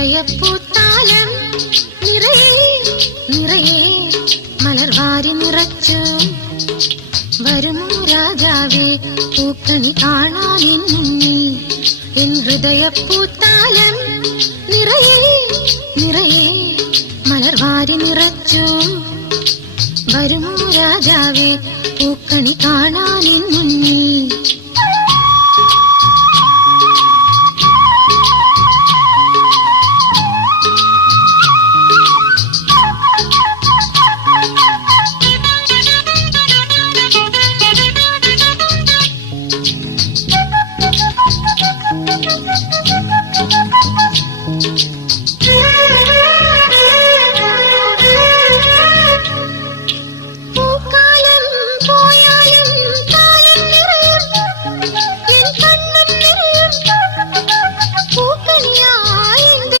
ഹൃദയപ്പൂത്താലം നിറയെ നിറയെ മലർവാരി നിറച്ചു വരുമോ രാജാവേ പൂക്കണി കാണാൻ മുന്നിൽ. എൻ ഹൃദയപ്പൂത്താലം നിറയെ നിറയെ മലർവാരി നിറച്ചു വരുമോ രാജാവേ പൂക്കണി കാണാൻ മുന്നിൽ.